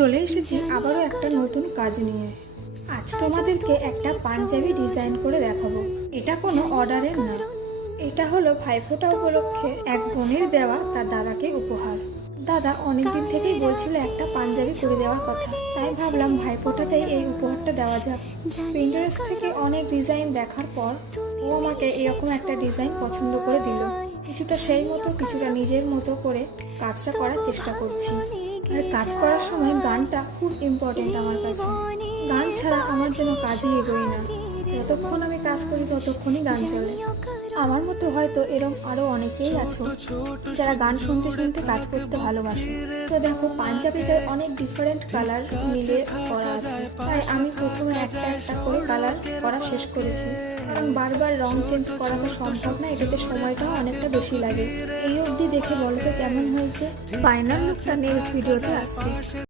চলে এসেছি আবারও একটা নতুন কাজ নিয়ে। আজ তোমাদেরকে একটা পাঞ্জাবি ডিজাইন করে দেখাবো। এটা কোনো অর্ডারের না, এটা হলো ভাইফোঁটা উপলক্ষে এক বোনের দেওয়া তার দাদাকে উপহার। দাদা অনেকদিন থেকেই বলছিল একটা পাঞ্জাবি করে দেওয়ার কথা, তাই ভাবলাম ভাইফোঁটাতেই এই উপহারটা দেওয়া যাক। পিন্টারেস্ট থেকে অনেক ডিজাইন দেখার পর ও আমাকে এরকম একটা ডিজাইন পছন্দ করে দিল। কিছুটা সেই মতো কিছুটা নিজের মতো করে কাজটা করার চেষ্টা করছি। আর কাজ করার সময় গানটা খুব ইম্পর্টেন্ট আমার কাছে। গান ছাড়া আমার যেন কাজই এগোয় না। যতক্ষণ আমি কাজ করি ততক্ষণই গান চলে। আমার মতো হয়তো এরকম আরও অনেকেই আছো যারা গান শুনতে শুনতে কাজ করতে ভালোবাসে। তো দেখো, পাঞ্জাবিতে অনেক ডিফারেন্ট কালার মিলে করা আছে, তাই আমি প্রথমে একটা একটা করে কালার করা শেষ করেছি। কারণ বারবার রং চেঞ্জ করা তো সম্ভব না, এটাতে সময়টাও অনেকটা বেশি লাগে। এই অবধি দেখে বলো তো কেমন হয়েছে। ফাইনাল লুকটা নেক্সট ভিডিওতে আসছে।